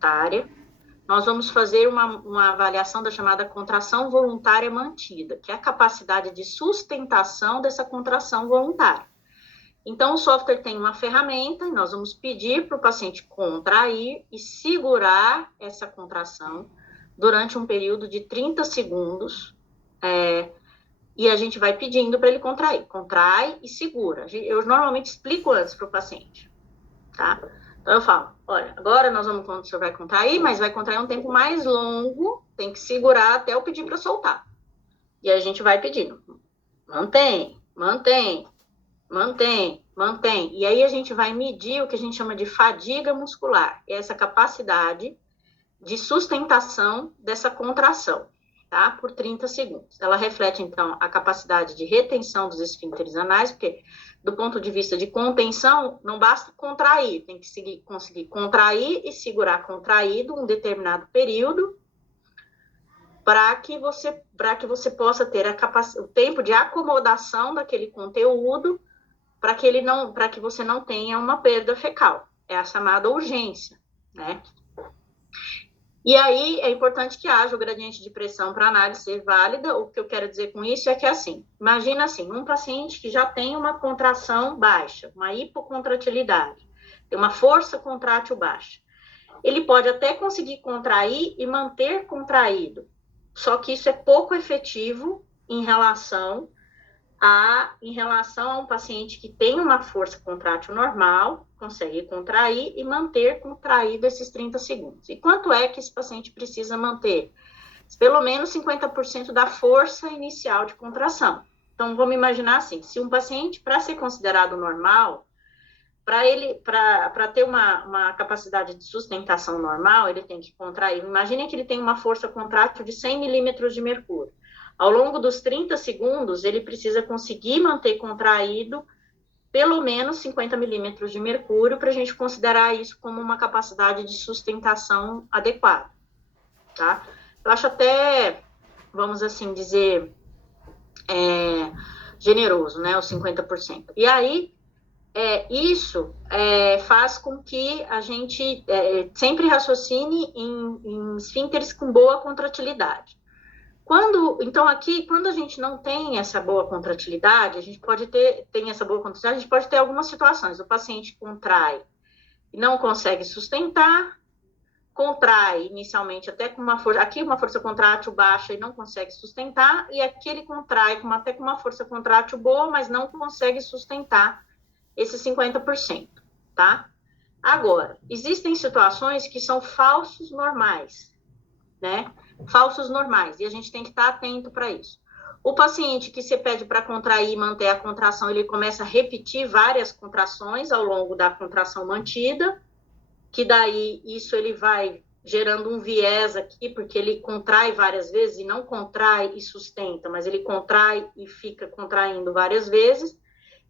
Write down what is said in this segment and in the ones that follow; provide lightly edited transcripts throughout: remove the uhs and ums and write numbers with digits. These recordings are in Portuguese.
voluntária, nós vamos fazer uma avaliação da chamada contração voluntária mantida, que é a capacidade de sustentação dessa contração voluntária. Então, o software tem uma ferramenta, e nós vamos pedir para o paciente contrair e segurar essa contração durante um período de 30 segundos, e a gente vai pedindo para ele contrair. Contrai e segura. Eu normalmente explico antes para o paciente, tá? Então, eu falo, olha, agora o senhor vai contrair, mas vai contrair um tempo mais longo, tem que segurar até eu pedir para soltar. E a gente vai pedindo, mantém, mantém, mantém, mantém. E aí a gente vai medir o que a gente chama de fadiga muscular, é essa capacidade de sustentação dessa contração, tá? Por 30 segundos. Ela reflete, então, a capacidade de retenção dos esfíncteres anais, porque, do ponto de vista de contenção, não basta contrair, tem que conseguir contrair e segurar contraído um determinado período para que você possa ter o tempo de acomodação daquele conteúdo para que você não tenha uma perda fecal. É a chamada urgência, né? E aí, é importante que haja o gradiente de pressão para a análise ser válida. O que eu quero dizer com isso é que, assim, imagina assim, um paciente que já tem uma contração baixa, uma hipocontratilidade, tem uma força contrátil baixa. Ele pode até conseguir contrair e manter contraído, só que isso é pouco efetivo em relação a um paciente que tem uma força contrátil normal, consegue contrair e manter contraído esses 30 segundos. E quanto é que esse paciente precisa manter? Pelo menos 50% da força inicial de contração. Então, vamos imaginar assim, se um paciente, para ser considerado normal, para ter uma capacidade de sustentação normal, ele tem que contrair. Imagine que ele tem uma força contrátil de 100 milímetros de mercúrio. Ao longo dos 30 segundos, ele precisa conseguir manter contraído pelo menos 50 milímetros de mercúrio para a gente considerar isso como uma capacidade de sustentação adequada, tá? Eu acho até, vamos assim dizer, generoso, né, os 50%. E aí, isso faz com que a gente sempre raciocine em esfíncteres com boa contratilidade. Então, aqui, quando a gente não tem essa boa contratilidade, a gente pode ter algumas situações. O paciente contrai e não consegue sustentar, contrai inicialmente até com uma força contrátil baixa e não consegue sustentar, e aqui ele contrai até com uma força contrátil boa, mas não consegue sustentar esses 50%, tá? Agora, existem situações que são falsos normais, né? Falsos normais, e a gente tem que estar atento para isso. O paciente que você pede para contrair e manter a contração, ele começa a repetir várias contrações ao longo da contração mantida, que daí isso ele vai gerando um viés aqui, porque ele contrai várias vezes e não contrai e sustenta, mas ele contrai e fica contraindo várias vezes.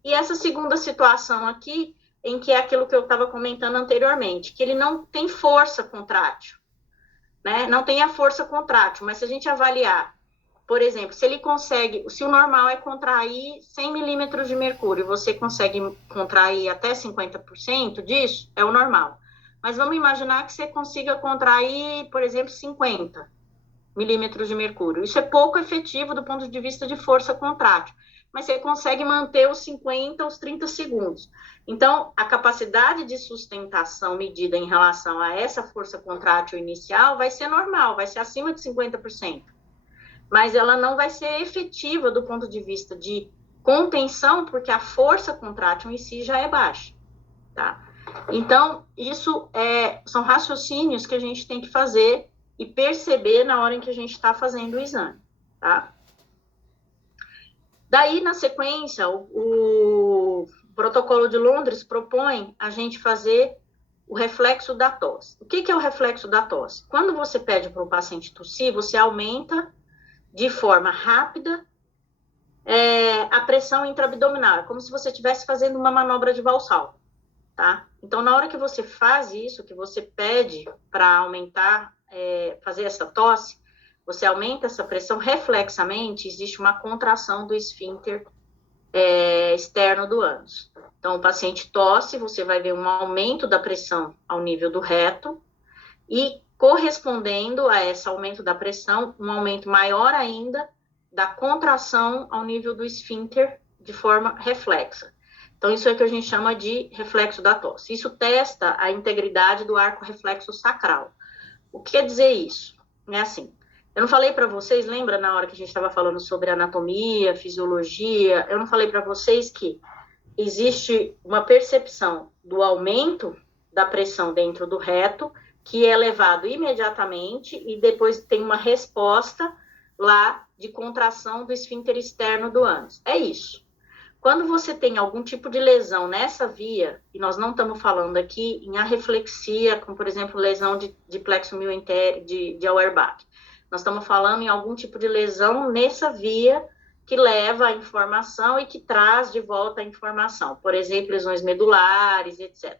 E essa segunda situação aqui, em que é aquilo que eu estava comentando anteriormente, que ele não tem força contrátil, né? Não tem a força contrátil, mas se a gente avaliar, por exemplo, se o normal é contrair 100 milímetros de mercúrio, você consegue contrair até 50% disso, é o normal. Mas vamos imaginar que você consiga contrair, por exemplo, 50 milímetros de mercúrio. Isso é pouco efetivo do ponto de vista de força contrátil, mas você consegue manter os 50 aos 30 segundos. Então, a capacidade de sustentação medida em relação a essa força contrátil inicial vai ser normal, vai ser acima de 50%. Mas ela não vai ser efetiva do ponto de vista de contenção, porque a força contrátil em si já é baixa, tá? Então, isso são raciocínios que a gente tem que fazer e perceber na hora em que a gente está fazendo o exame, tá? Daí, na sequência, o protocolo de Londres propõe a gente fazer o reflexo da tosse. O que é o reflexo da tosse? Quando você pede para o paciente tossir, você aumenta de forma rápida a pressão intraabdominal. É como se você estivesse fazendo uma manobra de valsalva, tá? Então, na hora que você faz isso, que você pede para aumentar, fazer essa tosse, você aumenta essa pressão, reflexamente, existe uma contração do esfíncter externo do ânus. Então, o paciente tosse, você vai ver um aumento da pressão ao nível do reto, e correspondendo a esse aumento da pressão, um aumento maior ainda da contração ao nível do esfíncter de forma reflexa. Então, isso é que a gente chama de reflexo da tosse. Isso testa a integridade do arco reflexo sacral. O que quer dizer isso? É assim, eu não falei para vocês, lembra na hora que a gente estava falando sobre anatomia, fisiologia, eu não falei para vocês que existe uma percepção do aumento da pressão dentro do reto, que é levado imediatamente e depois tem uma resposta lá de contração do esfíncter externo do ânus. É isso. Quando você tem algum tipo de lesão nessa via, e nós não estamos falando aqui em arreflexia, como por exemplo lesão de plexo mioentérico, de Auerbach, nós estamos falando em algum tipo de lesão nessa via que leva a informação e que traz de volta a informação, por exemplo, lesões medulares, etc.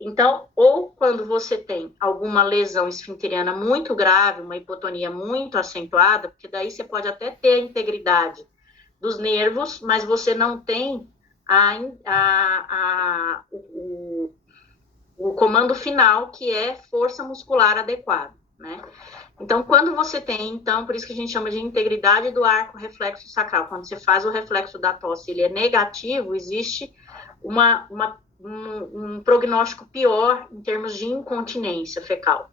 Então, ou quando você tem alguma lesão esfinteriana muito grave, uma hipotonia muito acentuada, porque daí você pode até ter a integridade dos nervos, mas você não tem o comando final, que é força muscular adequada, né? Então, quando você tem, então, por isso que a gente chama de integridade do arco reflexo sacral, quando você faz o reflexo da tosse, ele é negativo, existe um prognóstico pior em termos de incontinência fecal,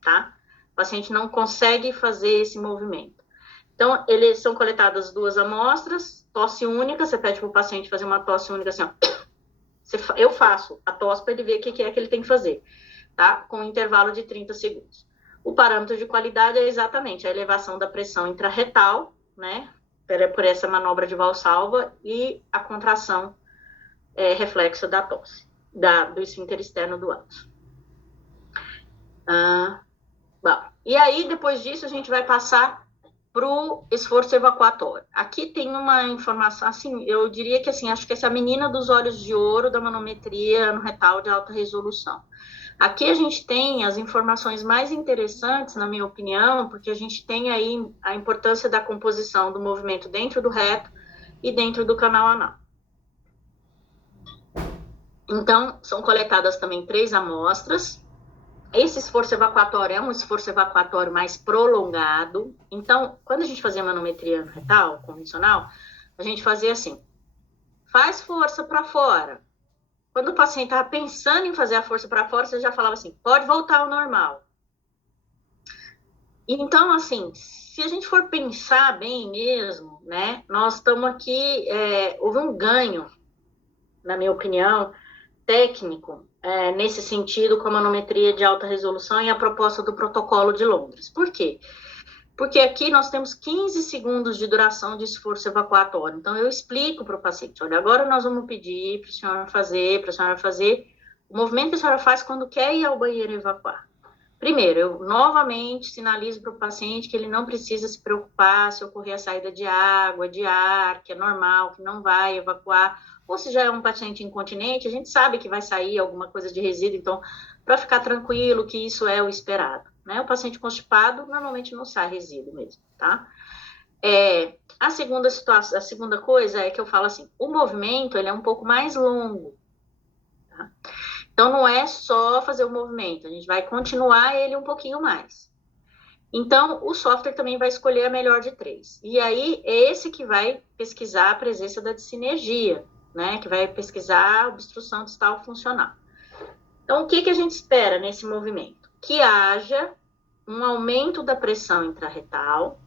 tá? O paciente não consegue fazer esse movimento. Então, eles são coletadas 2 amostras, tosse única, você pede para o paciente fazer uma tosse única assim, ó. Eu faço a tosse para ele ver o que é que ele tem que fazer, tá? Com um intervalo de 30 segundos. O parâmetro de qualidade é exatamente a elevação da pressão intrarretal, né? Por essa manobra de Valsalva e a contração reflexa da tosse, do esfíncter externo do ânus. Bom, e aí, depois disso, a gente vai passar para o esforço evacuatório. Aqui tem uma informação, assim, eu diria que, assim, acho que essa é a menina dos olhos de ouro da manometria no retal de alta resolução. Aqui a gente tem as informações mais interessantes, na minha opinião, porque a gente tem aí a importância da composição do movimento dentro do reto e dentro do canal anal. Então, são coletadas também 3 amostras. Esse esforço evacuatório é um esforço evacuatório mais prolongado. Então, quando a gente fazia manometria no retal, convencional, a gente fazia assim, faz força para fora. Quando o paciente estava pensando em fazer a força para fora, você já falava assim, pode voltar ao normal. Então, assim, se a gente for pensar bem mesmo, né, nós estamos aqui, houve um ganho, na minha opinião, técnico, nesse sentido, com a manometria de alta resolução e a proposta do protocolo de Londres. Por quê? Porque aqui nós temos 15 segundos de duração de esforço evacuatório. Então, eu explico para o paciente, olha, agora nós vamos pedir para a senhora fazer o movimento que a senhora faz quando quer ir ao banheiro evacuar. Primeiro, eu novamente sinalizo para o paciente que ele não precisa se preocupar se ocorrer a saída de água, de ar, que é normal, que não vai evacuar. Ou se já é um paciente incontinente, a gente sabe que vai sair alguma coisa de resíduo, então, para ficar tranquilo que isso é o esperado, né? O paciente constipado, normalmente não sai resíduo mesmo, tá? A segunda coisa é que eu falo assim, o movimento, ele é um pouco mais longo, tá? Então, não é só fazer o movimento, a gente vai continuar ele um pouquinho mais. Então, o software também vai escolher a melhor de 3. E aí, é esse que vai pesquisar a presença da dissinergia, né? Que vai pesquisar a obstrução distal funcional. Então, o que a gente espera nesse movimento? Que haja um aumento da pressão intrarretal,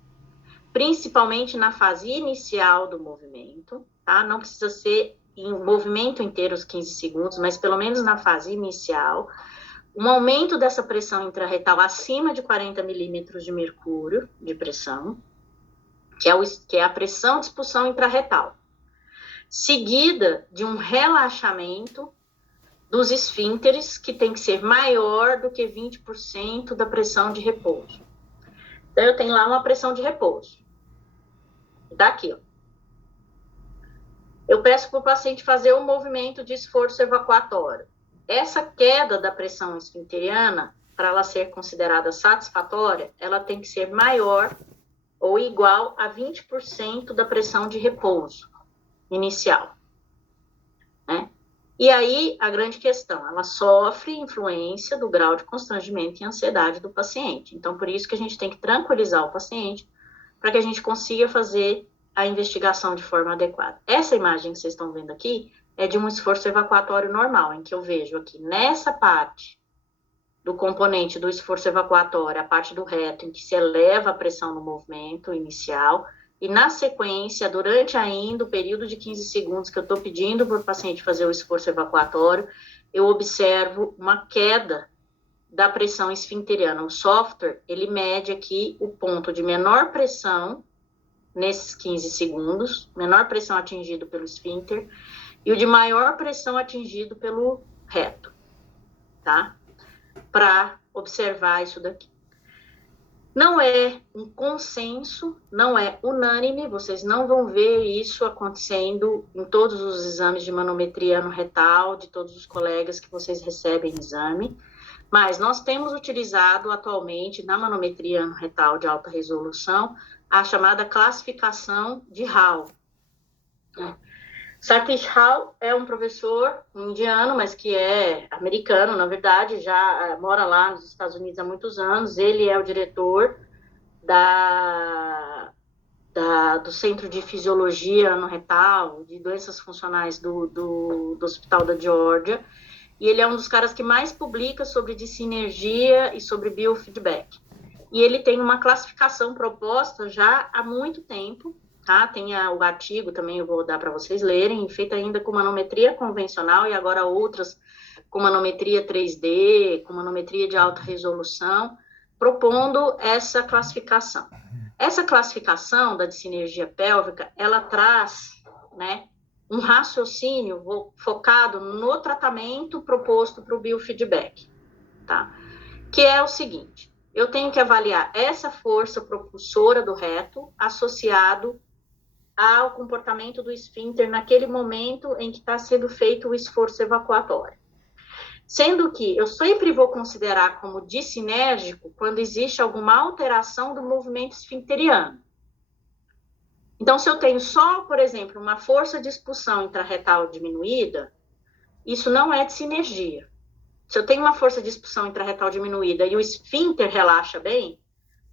principalmente na fase inicial do movimento, tá? Não precisa ser em movimento inteiro os 15 segundos, mas pelo menos na fase inicial, um aumento dessa pressão intrarretal acima de 40 milímetros de mercúrio de pressão, que é a pressão de expulsão intrarretal, seguida de um relaxamento dos esfínteres, que tem que ser maior do que 20% da pressão de repouso. Então, eu tenho lá uma pressão de repouso. Tá aqui, ó. Eu peço para o paciente fazer um movimento de esforço evacuatório. Essa queda da pressão esfinteriana, para ela ser considerada satisfatória, ela tem que ser maior ou igual a 20% da pressão de repouso inicial, né? E aí, a grande questão, ela sofre influência do grau de constrangimento e ansiedade do paciente. Então, por isso que a gente tem que tranquilizar o paciente para que a gente consiga fazer a investigação de forma adequada. Essa imagem que vocês estão vendo aqui é de um esforço evacuatório normal, em que eu vejo aqui nessa parte do componente do esforço evacuatório, a parte do reto, em que se eleva a pressão no movimento inicial, e na sequência, durante ainda o período de 15 segundos que eu estou pedindo para o paciente fazer o esforço evacuatório, eu observo uma queda da pressão esfinteriana. O software, ele mede aqui o ponto de menor pressão nesses 15 segundos, menor pressão atingido pelo esfíncter, e o de maior pressão atingido pelo reto, tá? Para observar isso daqui. Não é um consenso, não é unânime, vocês não vão ver isso acontecendo em todos os exames de manometria anorretal, de todos os colegas que vocês recebem exame, mas nós temos utilizado atualmente na manometria anorretal de alta resolução a chamada classificação de Hall. Satish Hall é um professor indiano, mas que é americano, na verdade, já mora lá nos Estados Unidos há muitos anos. Ele é o diretor do Centro de Fisiologia Anorretal, de Doenças Funcionais do Hospital da Geórgia, e ele é um dos caras que mais publica sobre dissinergia e sobre biofeedback. E ele tem uma classificação proposta já há muito tempo, tá? Tem o artigo também, eu vou dar para vocês lerem, feita ainda com manometria convencional e agora outras com manometria 3D, com manometria de alta resolução, propondo essa classificação. Essa classificação da dissinergia pélvica, ela traz, né, um raciocínio focado no tratamento proposto para o biofeedback, tá? Que é o seguinte, eu tenho que avaliar essa força propulsora do reto associado ao comportamento do esfíncter naquele momento em que está sendo feito o esforço evacuatório. Sendo que eu sempre vou considerar como dissinérgico quando existe alguma alteração do movimento esfincteriano. Então, se eu tenho só, por exemplo, uma força de expulsão intrarretal diminuída, isso não é dissinergia. Se eu tenho uma força de expulsão intrarretal diminuída e o esfíncter relaxa bem,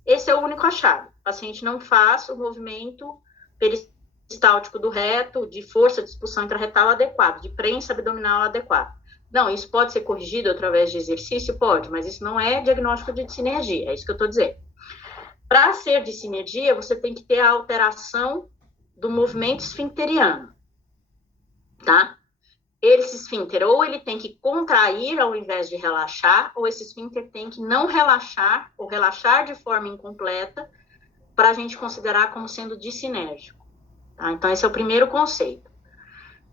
esse é o único achado. O paciente não faz o movimento peristáltico do reto, de força de expulsão intrarretal adequado, de prensa abdominal adequado. Não, isso pode ser corrigido através de exercício? Pode, mas isso não é diagnóstico de dissinergia, é isso que eu estou dizendo. Para ser dissinergia, você tem que ter a alteração do movimento esfincteriano, tá? Esse esfíncter, ou ele tem que contrair ao invés de relaxar, ou esse esfíncter tem que não relaxar, ou relaxar de forma incompleta, para a gente considerar como sendo dissinérgico, tá? Então, esse é o primeiro conceito.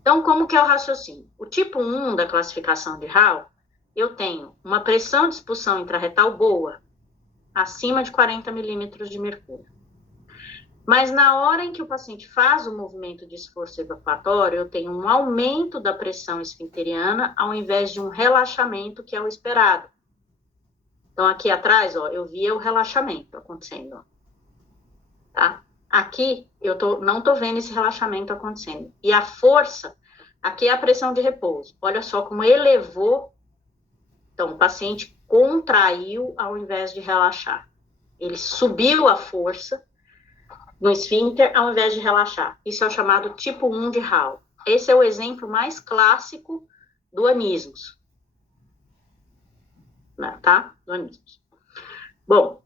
Então, como que é o raciocínio? O tipo 1 da classificação de Hall, eu tenho uma pressão de expulsão intrarretal boa, acima de 40 milímetros de mercúrio. Mas na hora em que o paciente faz o movimento de esforço evacuatório, eu tenho um aumento da pressão esfinteriana ao invés de um relaxamento, que é o esperado. Então, aqui atrás, ó, eu via o relaxamento acontecendo, ó, tá? Aqui, eu não tô vendo esse relaxamento acontecendo. E a força, aqui é a pressão de repouso. Olha só como elevou. Então, o paciente contraiu ao invés de relaxar. Ele subiu a força no esfíncter ao invés de relaxar. Isso é o chamado tipo 1 de Hall. Esse é o exemplo mais clássico do anismos. Tá? Do anismos. Bom,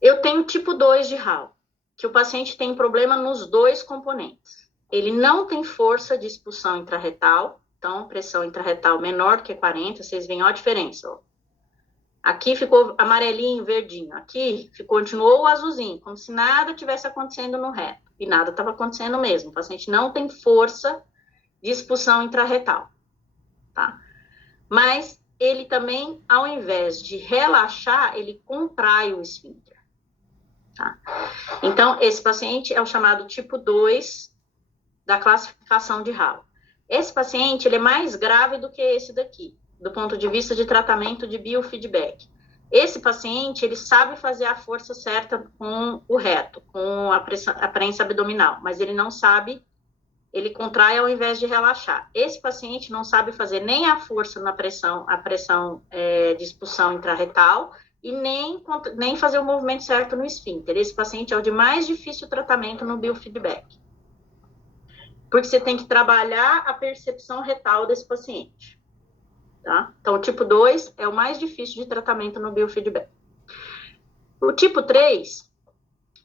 eu tenho tipo 2 de Hall, que o paciente tem problema nos dois componentes. Ele não tem força de expulsão intrarretal, então pressão intrarretal menor que 40, vocês veem ó, a diferença, ó. Aqui ficou amarelinho, verdinho. Aqui continuou o azulzinho, como se nada tivesse acontecendo no reto. E nada estava acontecendo mesmo. O paciente não tem força de expulsão intrarretal, tá? Mas ele também, ao invés de relaxar, ele contrai o esfíncter, tá? Então, esse paciente é o chamado tipo 2 da classificação de Hall. Esse paciente, ele é mais grave do que esse daqui, do ponto de vista de tratamento de biofeedback. Esse paciente, ele sabe fazer a força certa com o reto, com a prensa abdominal, mas ele não sabe ele contrai ao invés de relaxar. Esse paciente não sabe fazer nem a força na pressão, de expulsão intrarretal, e nem fazer o movimento certo no esfíncter. Esse paciente é o de mais difícil tratamento no biofeedback. Porque você tem que trabalhar a percepção retal desse paciente. Tá? Então, o tipo 2 é o mais difícil de tratamento no biofeedback. O tipo 3,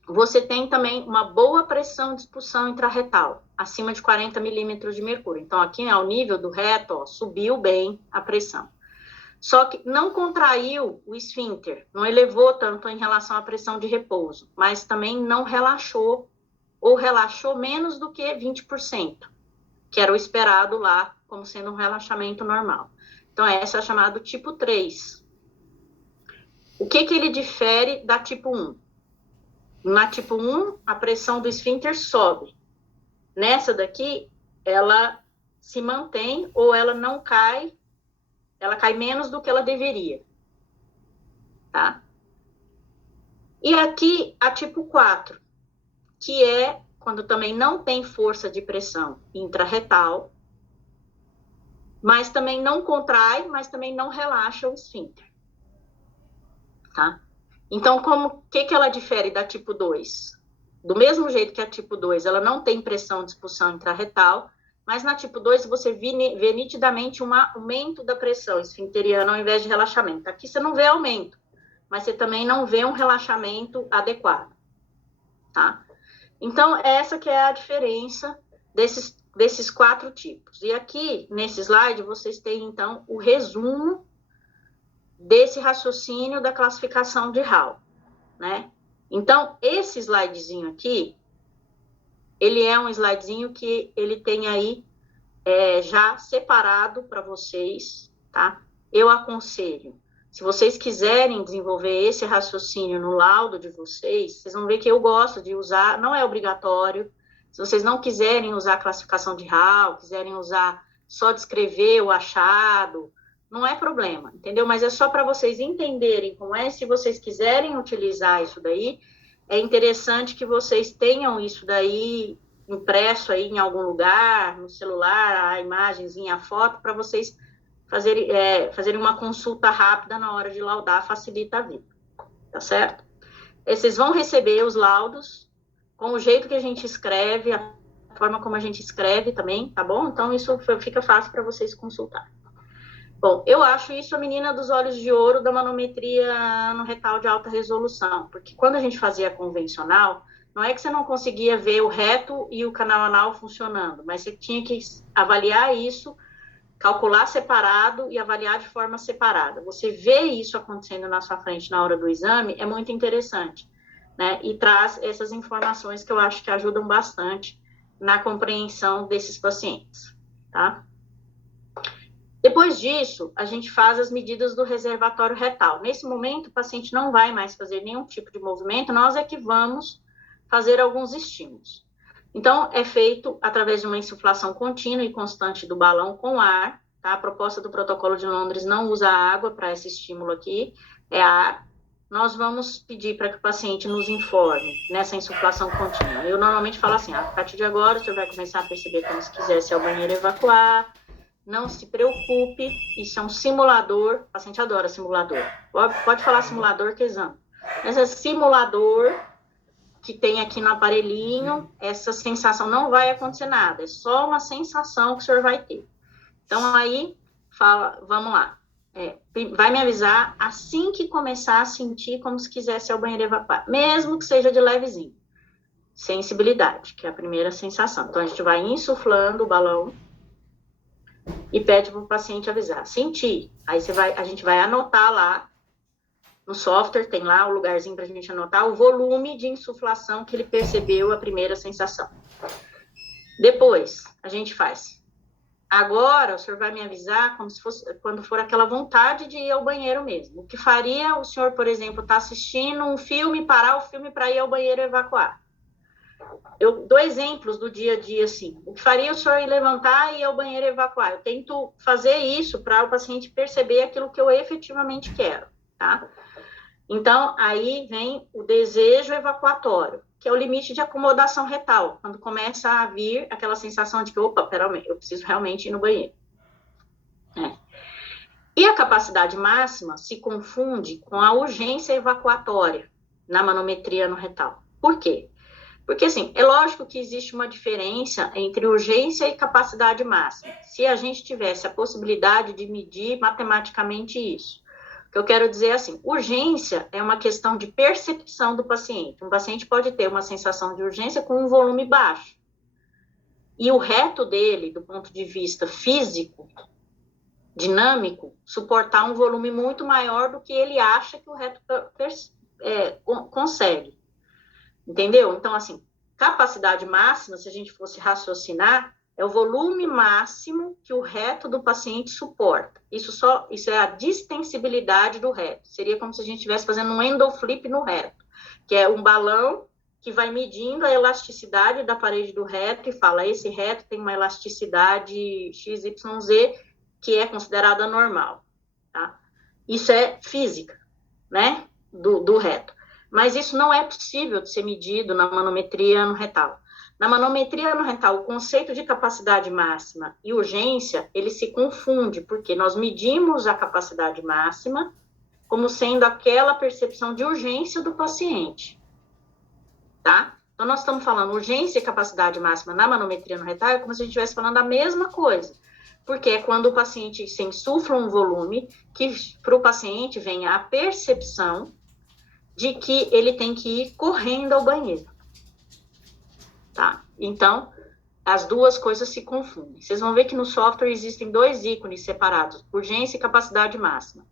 você tem também uma boa pressão de expulsão intrarretal, acima de 40 milímetros de mercúrio. Então, aqui ao nível do reto, ó, subiu bem a pressão. Só que não contraiu o esfíncter, não elevou tanto em relação à pressão de repouso, mas também não relaxou, ou relaxou menos do que 20%, que era o esperado lá, como sendo um relaxamento normal. Então, essa é chamada tipo 3. O que ele difere da tipo 1? Na tipo 1, a pressão do esfíncter sobe. Nessa daqui, ela se mantém ou ela não cai, ela cai menos do que ela deveria. Tá? E aqui, a tipo 4, que é quando também não tem força de pressão intrarretal, mas também não contrai, mas também não relaxa o esfíncter. Tá? Então, o que ela difere da tipo 2? Do mesmo jeito que a tipo 2, ela não tem pressão de expulsão intrarretal, mas na tipo 2 você vê nitidamente um aumento da pressão esfincteriana ao invés de relaxamento. Aqui você não vê aumento, mas você também não vê um relaxamento adequado. Tá? Então, essa que é a diferença desses 4 tipos. E aqui, nesse slide, vocês têm, então, o resumo desse raciocínio da classificação de Hall, né? Então, esse slidezinho aqui, ele é um slidezinho que ele tem aí já separado para vocês, tá? Eu aconselho, se vocês quiserem desenvolver esse raciocínio no laudo de vocês, vocês vão ver que eu gosto de usar, não é obrigatório. Se vocês não quiserem usar a classificação de Hall, quiserem usar só descrever o achado, não é problema, entendeu? Mas é só para vocês entenderem como é, se vocês quiserem utilizar isso daí, é interessante que vocês tenham isso daí impresso aí em algum lugar, no celular, a imagenzinha, a foto, para vocês fazerem uma consulta rápida na hora de laudar, facilita a vida, tá certo? Vocês vão receber os laudos com o jeito que a gente escreve, a forma como a gente escreve também, tá bom? Então, isso fica fácil para vocês consultarem. Bom, eu acho isso a menina dos olhos de ouro da manometria no retal de alta resolução, porque quando a gente fazia convencional, não é que você não conseguia ver o reto e o canal anal funcionando, mas você tinha que avaliar isso, calcular separado e avaliar de forma separada. Você vê isso acontecendo na sua frente na hora do exame, é muito interessante, né? E traz essas informações que eu acho que ajudam bastante na compreensão desses pacientes, tá? Depois disso, a gente faz as medidas do reservatório retal. Nesse momento, o paciente não vai mais fazer nenhum tipo de movimento, nós é que vamos fazer alguns estímulos. Então, é feito através de uma insuflação contínua e constante do balão com ar, tá? A proposta do protocolo de Londres não usa água para esse estímulo aqui, é ar. Nós vamos pedir para que o paciente nos informe nessa insuflação contínua. Eu normalmente falo assim, a partir de agora, o senhor vai começar a perceber como se quisesse ao banheiro evacuar. Não se preocupe, isso é um simulador, o paciente adora simulador. Pode falar simulador, que exame. Mas é simulador que tem aqui no aparelhinho, essa sensação não vai acontecer nada, é só uma sensação que o senhor vai ter. Então, aí, fala, vamos lá. Vai me avisar assim que começar a sentir como se quisesse ir ao banheiro evacuar, mesmo que seja de levezinho. Sensibilidade, que é a primeira sensação. Então, a gente vai insuflando o balão e pede para o paciente avisar. Sentir. Aí a gente vai anotar lá, no software tem lá o lugarzinho para a gente anotar o volume de insuflação que ele percebeu a primeira sensação. Depois, a gente faz. Agora, o senhor vai me avisar como se fosse, quando for aquela vontade de ir ao banheiro mesmo. O que faria o senhor, por exemplo, estar assistindo um filme, parar o filme para ir ao banheiro e evacuar? Eu dou exemplos do dia a dia, assim. O que faria o senhor ir levantar e ir ao banheiro e evacuar? Eu tento fazer isso para o paciente perceber aquilo que eu efetivamente quero, tá? Então, aí vem o desejo evacuatório. que é o limite de acomodação retal, quando começa a vir aquela sensação de que, opa, peraí, eu preciso realmente ir no banheiro. E a capacidade máxima se confunde com a urgência evacuatória na manometria no retal. Por quê? Porque, assim, é lógico que existe uma diferença entre urgência e capacidade máxima, se a gente tivesse a possibilidade de medir matematicamente isso. O que eu quero dizer é assim, urgência é uma questão de percepção do paciente. Um paciente pode ter uma sensação de urgência com um volume baixo. E o reto dele, do ponto de vista físico, dinâmico, suportar um volume muito maior do que ele acha que o reto consegue. Entendeu? Então, assim, capacidade máxima, se a gente fosse raciocinar, é o volume máximo que o reto do paciente suporta. Isso é a distensibilidade do reto. Seria como se a gente estivesse fazendo um endoflip no reto, que é um balão que vai medindo a elasticidade da parede do reto e fala, esse reto tem uma elasticidade XYZ que é considerada normal, tá? Isso é física, né, do reto. Mas isso não é possível de ser medido na manometria no retal. Na manometria no retal, o conceito de capacidade máxima e urgência, ele se confunde, porque nós medimos a capacidade máxima como sendo aquela percepção de urgência do paciente, tá? Então, nós estamos falando urgência e capacidade máxima na manometria no retal, é como se a gente estivesse falando a mesma coisa, porque é quando o paciente se insufla um volume que para o paciente venha a percepção de que ele tem que ir correndo ao banheiro, tá? Então, as duas coisas se confundem. Vocês vão ver que no software existem dois ícones separados, urgência e capacidade máxima.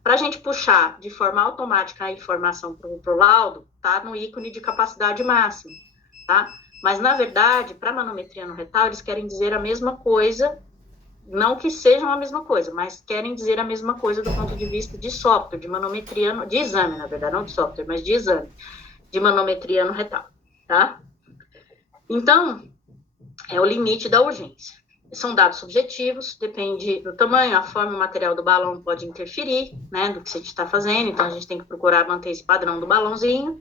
Para a gente puxar de forma automática a informação para o laudo, tá no ícone de capacidade máxima, tá? Mas, na verdade, para manometria no retal, eles querem dizer a mesma coisa, não que sejam a mesma coisa, mas querem dizer a mesma coisa do ponto de vista de software, de manometria, de exame, na verdade, não de software, mas de exame, de manometria no retal, tá? Então, é o limite da urgência. São dados subjetivos, depende do tamanho, a forma e o material do balão pode interferir, né, do que a gente está fazendo, então a gente tem que procurar manter esse padrão do balãozinho.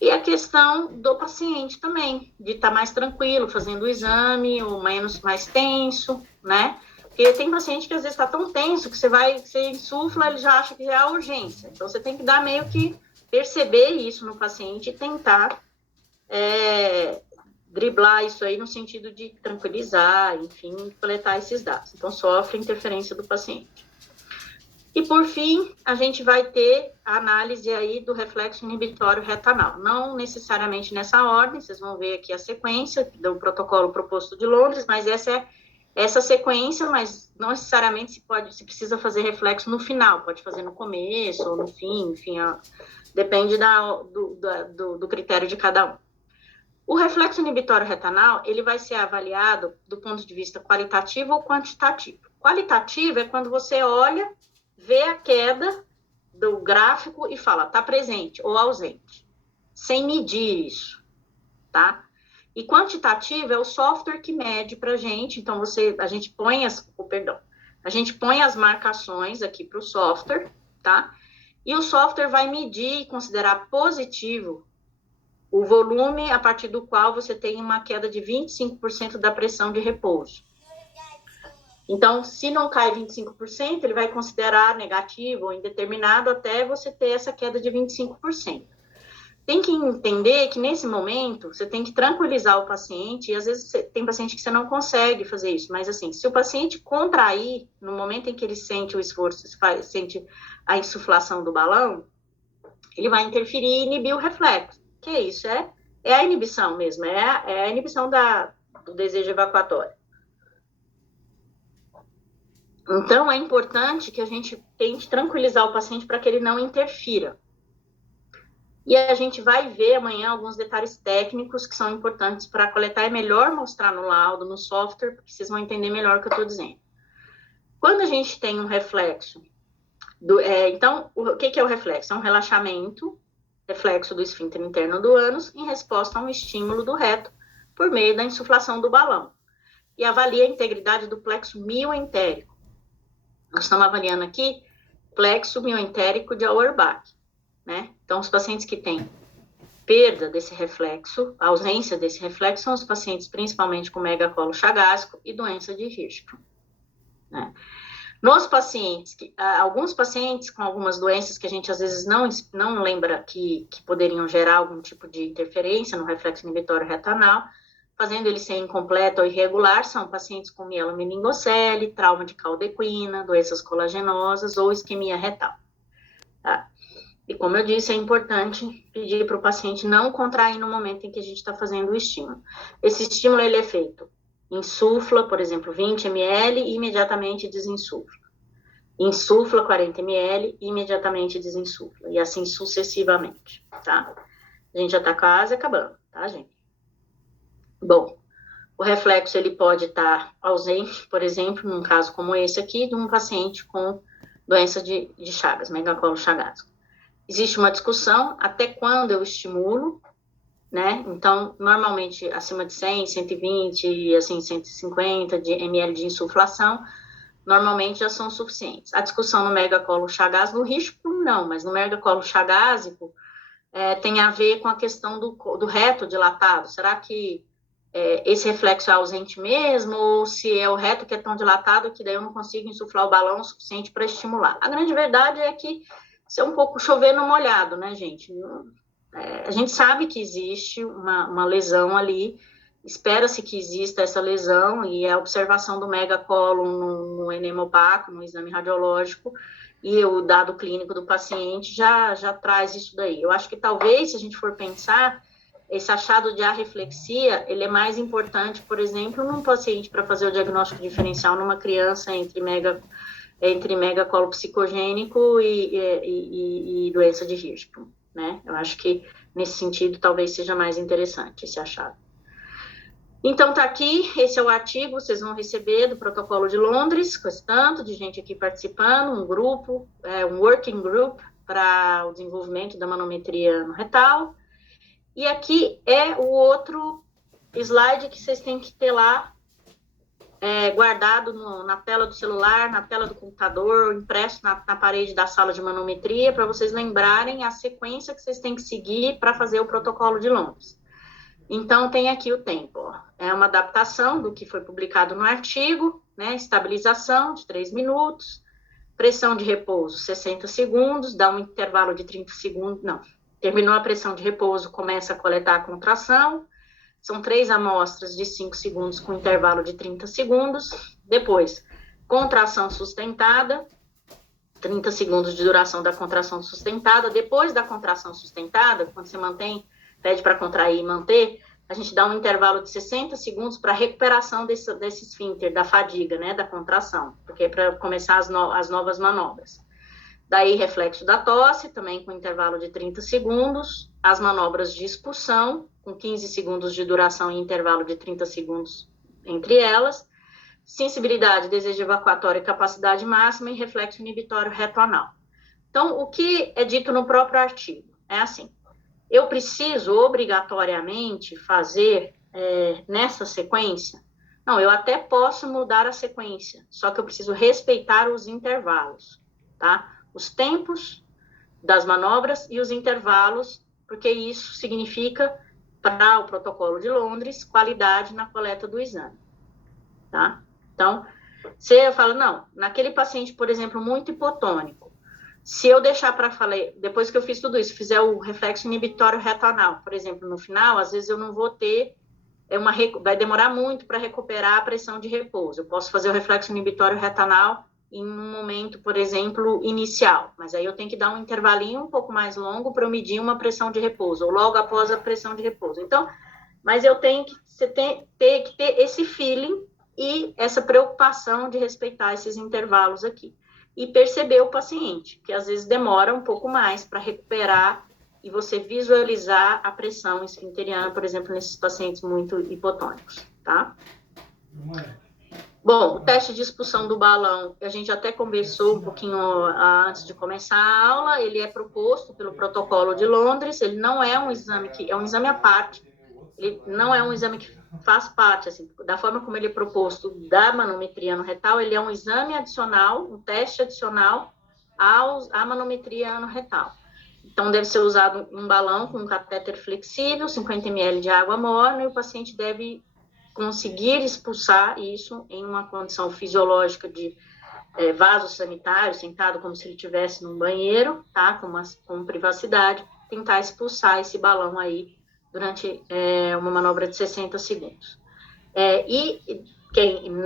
E a questão do paciente também, de estar mais tranquilo fazendo o exame, ou mais tenso, né? Porque tem paciente que às vezes está tão tenso que você insufla, ele já acha que é a urgência. Então, você tem que dar meio que perceber isso no paciente e tentar driblar isso aí no sentido de tranquilizar, enfim, coletar esses dados. Então, sofre interferência do paciente. E, por fim, a gente vai ter a análise aí do reflexo inibitório retanal. Não necessariamente nessa ordem, vocês vão ver aqui a sequência do protocolo proposto de Londres, mas essa sequência, mas não necessariamente se precisa fazer reflexo no final, pode fazer no começo ou no fim, enfim, depende do critério de cada um. O reflexo inibitório retanal, ele vai ser avaliado do ponto de vista qualitativo ou quantitativo. Qualitativo é quando você olha, vê a queda do gráfico e fala, tá presente ou ausente, sem medir isso, tá? E quantitativo é o software que mede pra gente, então a gente põe as marcações aqui para o software, tá? E o software vai medir e considerar positivo o volume a partir do qual você tem uma queda de 25% da pressão de repouso. Então, se não cai 25%, ele vai considerar negativo ou indeterminado até você ter essa queda de 25%. Tem que entender que, nesse momento, você tem que tranquilizar o paciente, e às vezes tem paciente que você não consegue fazer isso, mas assim, se o paciente contrair, no momento em que ele sente o esforço, sente a insuflação do balão, ele vai interferir e inibir o reflexo. Que é isso? É a inibição mesmo, é a inibição do desejo evacuatório. Então, é importante que a gente tente tranquilizar o paciente para que ele não interfira. E a gente vai ver amanhã alguns detalhes técnicos que são importantes para coletar. É melhor mostrar no laudo, no software, porque vocês vão entender melhor o que eu estou dizendo. Quando a gente tem um reflexo, então, o que é o reflexo? É um relaxamento, reflexo do esfíncter interno do ânus, em resposta a um estímulo do reto, por meio da insuflação do balão. E avalia a integridade do plexo mioentérico. Nós estamos avaliando aqui plexo mioentérico de Auerbach, né? Então, os pacientes que têm perda desse reflexo, a ausência desse reflexo, são os pacientes principalmente com megacolo chagásico e doença de Hirschsprung, né? Nos pacientes, alguns pacientes com algumas doenças que a gente às vezes não lembra que poderiam gerar algum tipo de interferência no reflexo inibitório reto-anal, fazendo ele ser incompleto ou irregular, são pacientes com mielomeningocele, trauma de caldequina, doenças colagenosas ou isquemia retal, tá? E como eu disse, é importante pedir para o paciente não contrair no momento em que a gente está fazendo o estímulo. Esse estímulo, ele é feito insufla, por exemplo, 20 ml e imediatamente desinsufla. Insufla 40 ml e imediatamente desinsufla. E assim sucessivamente, tá? A gente já tá quase acabando, tá, gente? Bom, o reflexo, ele pode estar ausente, por exemplo, num caso como esse aqui, de um paciente com doença de Chagas, megacolo chagásico. Existe uma discussão até quando eu estimulo, né? Então, normalmente, acima de 100, 120, assim, 150 de ml de insuflação, normalmente já são suficientes. A discussão no megacolo chagásico, no Hirschsprung não, mas no megacolo chagásico tem a ver com a questão do reto dilatado. Será que esse reflexo é ausente mesmo, ou se é o reto que é tão dilatado que daí eu não consigo insuflar o balão o suficiente para estimular? A grande verdade é que isso é um pouco chover no molhado, né, gente? A gente sabe que existe uma lesão ali, espera-se que exista essa lesão, e a observação do megacolo no enema opaco, no exame radiológico, e o dado clínico do paciente já traz isso daí. Eu acho que talvez, se a gente for pensar, esse achado de arreflexia, ele é mais importante, por exemplo, num paciente para fazer o diagnóstico diferencial numa criança entre megacolo psicogênico e doença de Hirschsprung, né? Eu acho que, nesse sentido, talvez seja mais interessante esse achado. Então, tá aqui, esse é o artigo, vocês vão receber do protocolo de Londres, com esse tanto de gente aqui participando, um grupo, um working group para o desenvolvimento da manometria no retal. E aqui é o outro slide que vocês têm que ter lá, guardado na tela do celular, na tela do computador, impresso na parede da sala de manometria, para vocês lembrarem a sequência que vocês têm que seguir para fazer o protocolo de Londres. Então, tem aqui o tempo, ó. É uma adaptação do que foi publicado no artigo, né? Estabilização de 3 minutos, pressão de repouso 60 segundos, dá um intervalo de 30 segundos, não. Terminou a pressão de repouso, começa a coletar a contração, são 3 amostras de 5 segundos com intervalo de 30 segundos, depois, contração sustentada, 30 segundos de duração da contração sustentada, depois da contração sustentada, quando você pede para contrair e manter, a gente dá um intervalo de 60 segundos para recuperação desse esfíncter, da fadiga, né, da contração, porque é para começar as novas manobras. Daí, reflexo da tosse, também com intervalo de 30 segundos, as manobras de expulsão, com 15 segundos de duração e intervalo de 30 segundos entre elas, sensibilidade, desejo evacuatório e capacidade máxima e reflexo inibitório reto-anal. Então, o que é dito no próprio artigo? É assim: eu preciso obrigatoriamente fazer nessa sequência? Não, eu até posso mudar a sequência, só que eu preciso respeitar os intervalos, tá? Os tempos das manobras e os intervalos, porque isso significa, para o protocolo de Londres, qualidade na coleta do exame, tá? Então, você fala, não, naquele paciente, por exemplo, muito hipotônico, se eu deixar para falar, depois que eu fiz tudo isso, fizer o reflexo inibitório reto-anal, por exemplo, no final, às vezes eu não vou ter, vai demorar muito para recuperar a pressão de repouso. Eu posso fazer o reflexo inibitório reto-anal em um momento, por exemplo, inicial, mas aí eu tenho que dar um intervalinho um pouco mais longo para eu medir uma pressão de repouso, ou logo após a pressão de repouso. Então, mas você tem que ter esse feeling e essa preocupação de respeitar esses intervalos aqui. E perceber o paciente, que às vezes demora um pouco mais para recuperar e você visualizar a pressão esfinteriana, por exemplo, nesses pacientes muito hipotônicos, tá? Bom, o teste de expulsão do balão, a gente até conversou um pouquinho antes de começar a aula, ele é proposto pelo protocolo de Londres, ele não é um exame é um exame à parte, ele não é um exame que faz parte, assim, da forma como ele é proposto da manometria no retal, ele é um exame adicional, um teste adicional à manometria no retal. Então, deve ser usado um balão com um catéter flexível, 50 ml de água morna, e o paciente deve conseguir expulsar isso em uma condição fisiológica de vaso sanitário, sentado como se ele estivesse num banheiro, tá? Com privacidade, tentar expulsar esse balão aí durante uma manobra de 60 segundos.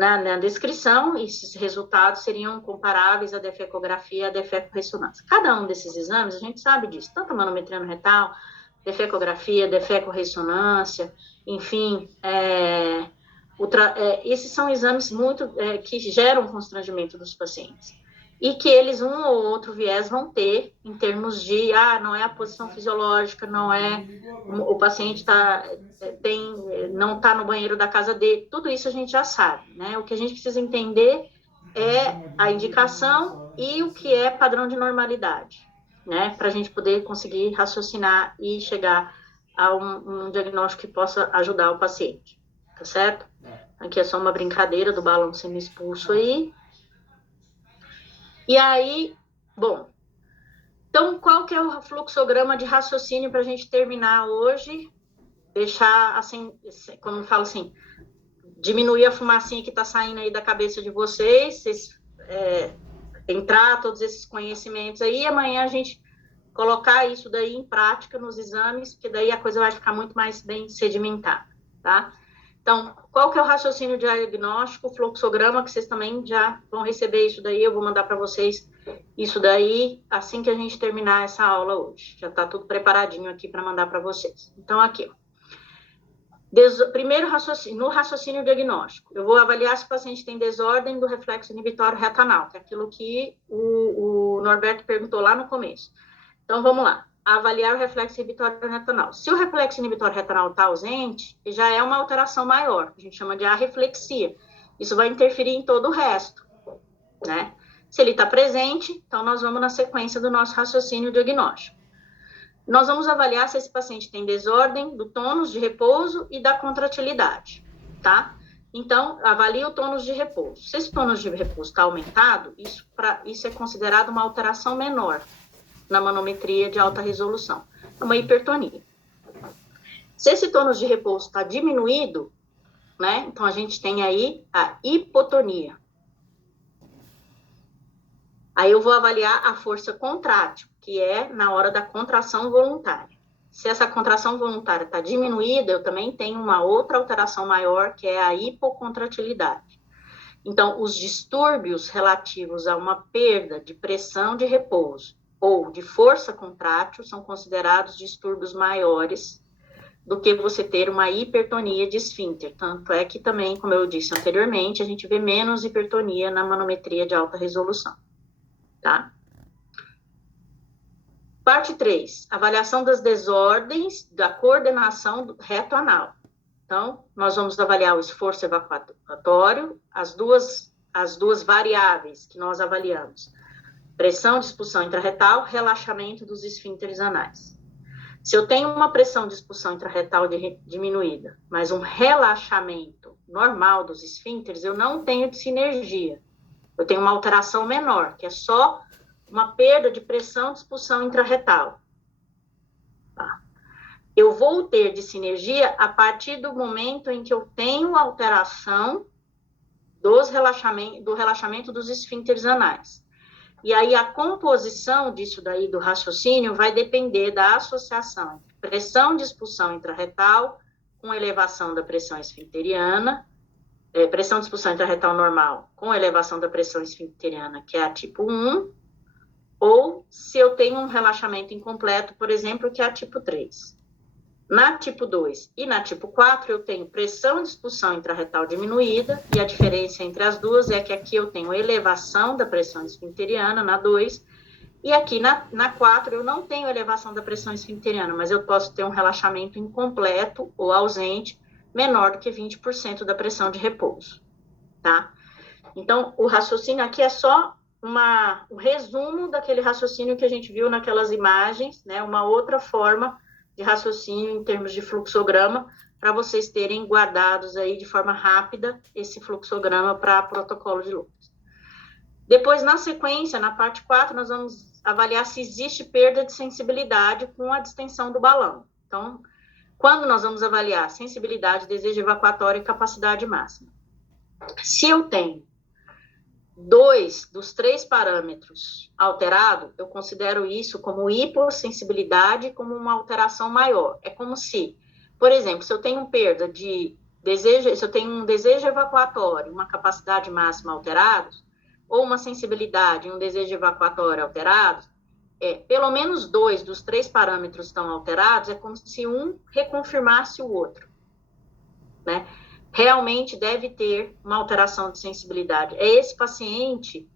Na descrição, esses resultados seriam comparáveis à defecografia e à defecorressonância. Cada um desses exames, a gente sabe disso, tanto a manometria no retal, defecografia, defecorressonância, enfim, esses são exames muito que geram constrangimento dos pacientes. E que eles, um ou outro viés, vão ter em termos de, não é a posição fisiológica, não é o paciente não está no banheiro da casa dele, tudo isso a gente já sabe, né? O que a gente precisa entender é a indicação e o que é padrão de normalidade, né? Para a gente poder conseguir raciocinar e chegar a um diagnóstico que possa ajudar o paciente, tá certo? Aqui é só uma brincadeira do balão sendo expulso aí. E aí, bom, então qual que é o fluxograma de raciocínio para a gente terminar hoje? Deixar assim, como eu falo assim, diminuir a fumacinha que está saindo aí da cabeça de vocês, entrar todos esses conhecimentos aí, e amanhã a gente colocar isso daí em prática nos exames, porque daí a coisa vai ficar muito mais bem sedimentada, tá? Então, qual que é o raciocínio diagnóstico, fluxograma, que vocês também já vão receber isso daí, eu vou mandar para vocês isso daí assim que a gente terminar essa aula hoje. Já está tudo preparadinho aqui para mandar para vocês. Então, aqui, ó. Primeiro raciocínio, no raciocínio diagnóstico, eu vou avaliar se o paciente tem desordem do reflexo inibitório retanal, que é aquilo que o Norberto perguntou lá no começo. Então, vamos lá. Avaliar o reflexo inibitório retanal. Se o reflexo inibitório retanal está ausente, já é uma alteração maior, a gente chama de arreflexia. Isso vai interferir em todo o resto, né? Se ele está presente, então nós vamos na sequência do nosso raciocínio diagnóstico. Nós vamos avaliar se esse paciente tem desordem do tônus de repouso e da contratilidade, tá? Então, avalie o tônus de repouso. Se esse tônus de repouso está aumentado, isso é considerado uma alteração menor na manometria de alta resolução. É uma hipertonia. Se esse tônus de repouso está diminuído, né? Então, a gente tem aí a hipotonia. Aí eu vou avaliar a força contrátil, que é na hora da contração voluntária. Se essa contração voluntária está diminuída, eu também tenho uma outra alteração maior, que é a hipocontratilidade. Então, os distúrbios relativos a uma perda de pressão de repouso ou de força contrátil são considerados distúrbios maiores do que você ter uma hipertonia de esfíncter. Tanto é que também, como eu disse anteriormente, a gente vê menos hipertonia na manometria de alta resolução. Tá? Parte 3, avaliação das desordens da coordenação reto-anal. Então, nós vamos avaliar o esforço evacuatório, as duas variáveis que nós avaliamos. Pressão de expulsão intrarretal, relaxamento dos esfíncteres anais. Se eu tenho uma pressão de expulsão intrarretal diminuída, mas um relaxamento normal dos esfíncteres, eu não tenho sinergia. Eu tenho uma alteração menor, que é só uma perda de pressão de expulsão intrarretal. Tá? Eu vou ter de sinergia a partir do momento em que eu tenho alteração do relaxamento dos esfíncteres anais. E aí a composição disso daí do raciocínio vai depender da associação entre pressão de expulsão intrarretal com elevação da pressão esfincteriana, pressão de expulsão intrarretal normal com elevação da pressão esfincteriana, que é a tipo 1, ou se eu tenho um relaxamento incompleto, por exemplo, que é a tipo 3. Na tipo 2 e na tipo 4, eu tenho pressão de expulsão intrarretal diminuída, e a diferença entre as duas é que aqui eu tenho elevação da pressão esfincteriana, na 2, e aqui na 4 eu não tenho elevação da pressão esfincteriana, mas eu posso ter um relaxamento incompleto ou ausente, menor do que 20% da pressão de repouso, tá? Então, o raciocínio aqui é só um resumo daquele raciocínio que a gente viu naquelas imagens, né? Uma outra forma de raciocínio em termos de fluxograma, para vocês terem guardados aí de forma rápida esse fluxograma para protocolo de Lucas. Depois, na sequência, na parte 4, nós vamos avaliar se existe perda de sensibilidade com a distensão do balão. Então, quando nós vamos avaliar sensibilidade, desejo evacuatório e capacidade máxima? Se eu tenho 2 dos 3 parâmetros alterados, eu considero isso como hipossensibilidade, como uma alteração maior. É como se, por exemplo, se eu tenho perda de desejo, se eu tenho um desejo evacuatório, uma capacidade máxima alterados, ou uma sensibilidade e um desejo evacuatório alterados, pelo menos 2 dos 3 parâmetros estão alterados, é como se um reconfirmasse o outro, né? Realmente deve ter uma alteração de sensibilidade. É esse paciente,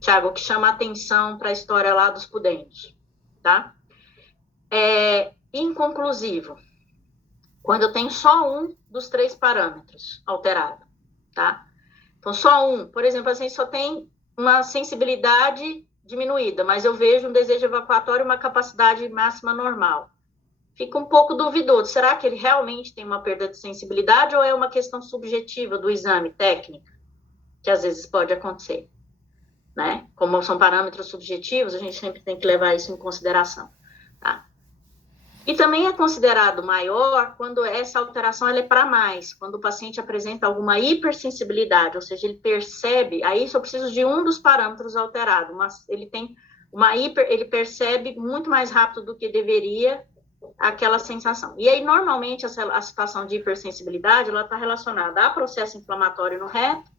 Tiago, que chama atenção para a história lá dos pudentos, tá? Inconclusivo, quando eu tenho só um dos 3 parâmetros alterado, tá? Então, só um, por exemplo, assim, só tem uma sensibilidade diminuída, mas eu vejo um desejo evacuatório e uma capacidade máxima normal. Fica um pouco duvidoso. Será que ele realmente tem uma perda de sensibilidade ou é uma questão subjetiva do exame técnico? Que às vezes pode acontecer, né? Como são parâmetros subjetivos, a gente sempre tem que levar isso em consideração, tá? E também é considerado maior quando essa alteração ela é para mais, quando o paciente apresenta alguma hipersensibilidade, ou seja, ele percebe, aí só preciso de um dos parâmetros alterados, mas ele tem ele percebe muito mais rápido do que deveria aquela sensação. E aí, normalmente, a situação de hipersensibilidade, ela está relacionada a processo inflamatório no reto,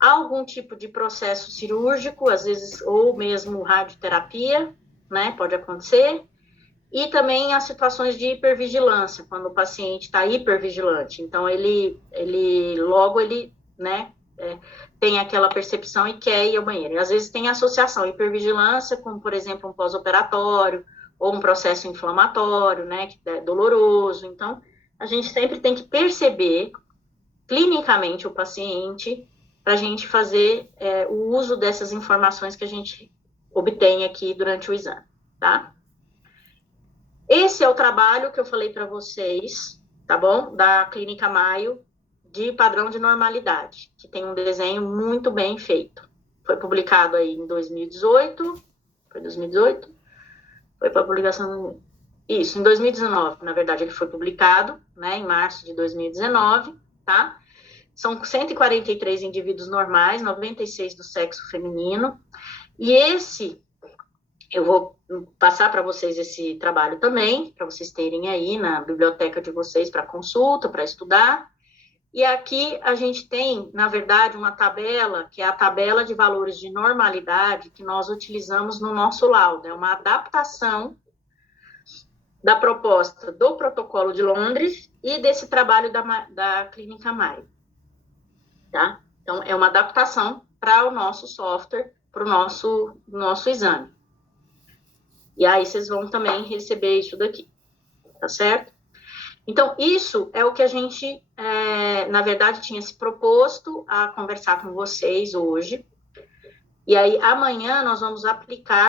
a algum tipo de processo cirúrgico, às vezes, ou mesmo radioterapia, né, pode acontecer, e também as situações de hipervigilância, quando o paciente está hipervigilante. Então, ele né, tem aquela percepção e quer ir ao banheiro. E, às vezes, tem associação hipervigilância com, por exemplo, um pós-operatório, ou um processo inflamatório, né, que é doloroso. Então, a gente sempre tem que perceber clinicamente o paciente para a gente fazer o uso dessas informações que a gente obtém aqui durante o exame, tá? Esse é o trabalho que eu falei para vocês, tá bom? Da Clínica Maio, de padrão de normalidade, que tem um desenho muito bem feito. Foi publicado aí em 2018, foi 2018? Foi para publicação, isso, em 2019, na verdade, ele foi publicado, né, em março de 2019, tá? São 143 indivíduos normais, 96 do sexo feminino, e eu vou passar para vocês esse trabalho também, para vocês terem aí na biblioteca de vocês para consulta, para estudar. E aqui a gente tem, na verdade, uma tabela, que é a tabela de valores de normalidade que nós utilizamos no nosso laudo. É uma adaptação da proposta do protocolo de Londres e desse trabalho da Clínica Maio, tá? Então, é uma adaptação para o nosso software, para o nosso exame. E aí, vocês vão também receber isso daqui, tá certo? Então, isso é o que a gente, na verdade, tinha se proposto a conversar com vocês hoje. E aí, amanhã, nós vamos aplicar